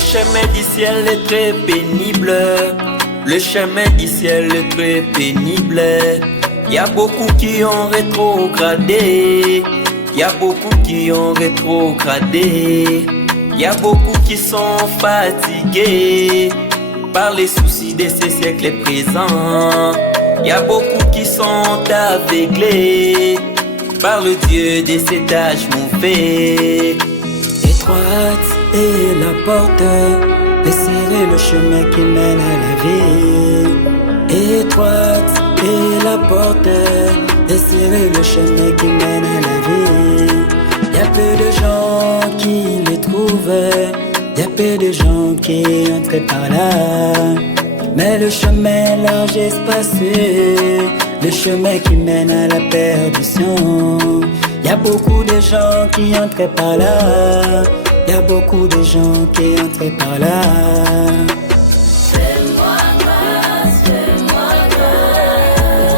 chemin du ciel est très pénible. Le chemin du ciel est très pénible. Y a beaucoup qui ont rétrogradé. Y a beaucoup qui ont rétrogradé. Y a beaucoup qui sont fatigués par les soucis de ces siècles présents. Y a beaucoup qui sont aveuglés par le Dieu de cet âge mauvais. Étroite est la porte, desserrez le chemin qui mène à la vie. Étroite est la porte, desserrez le chemin qui mène à la vie. Y a peu de gens qui le trouvent, y a peu de gens qui entrent par là. Mais le chemin large et spacieux, le chemin qui mène à la perdition. Y a beaucoup de gens qui entrent par là. Y a beaucoup de gens qui entrent par là. Fais-moi grâce,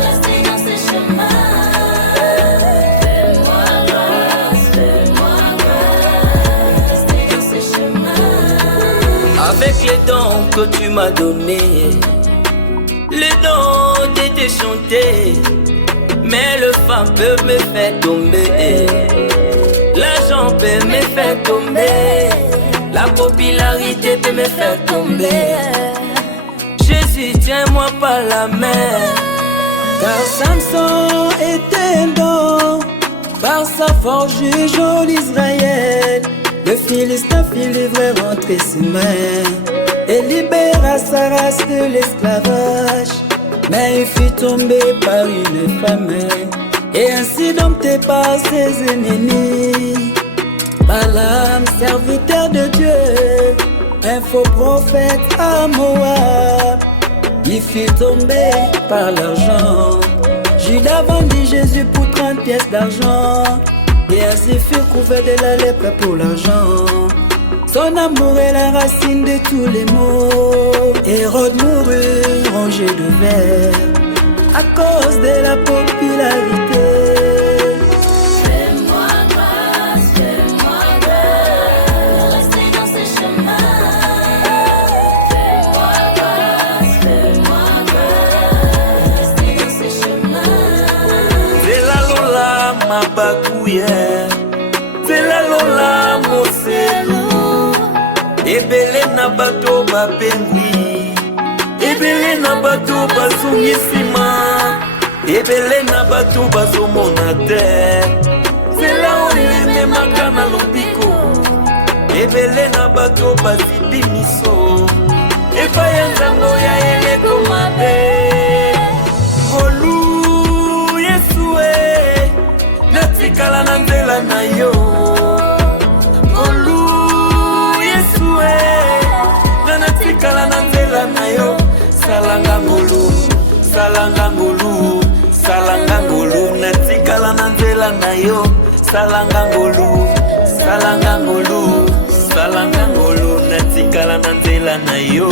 rester dans ce chemin. Fais-moi grâce, rester dans ce chemin. Avec les dons que tu m'as donnés, les dons de te chanter, mais le femme peut me faire tomber. L'argent peut me faire tomber. La popularité peut me faire tomber. Jésus, tiens-moi par la main. Car Samson était un don, par sa force jugeant l'Israël. Le Philistin fit livrer entre ses mains et libéra sa race de l'esclavage. Mais il fut tombé par une femme et ainsi dompté par ses ennemis. Balaam, serviteur de Dieu, un faux prophète à Moab, il fut tombé par l'argent. Judas vendit Jésus pour 30 pièces d'argent et ainsi fut couvert de la lèpre pour l'argent. Son amour est la racine de tous les maux. Hérode mourut rongé de verre à cause de la popularité. Fais-moi grâce, rester dans ce chemin. Fais-moi grâce, rester dans ce chemin. Zela lola mabakuye, zela lola moselu. Ebele na bato bapengwi, ebele na bato bazongisima, ebele na bato bazomona te. Zela oyo ememaka na lobiko, ebele na bato bazibi miso, epai ya nzambo ya eleko mabe. Ngolu Yesu e, natikala na nzela na yo. Ngolu Yesu e, natikala na nzela na yo. Salanga ngolu, salanga ngolu, salanga ngolu, natikala na nzela na yo. Salanga ngolu, salanga ngolu, salanga ngolu, natikala na nzela na yo.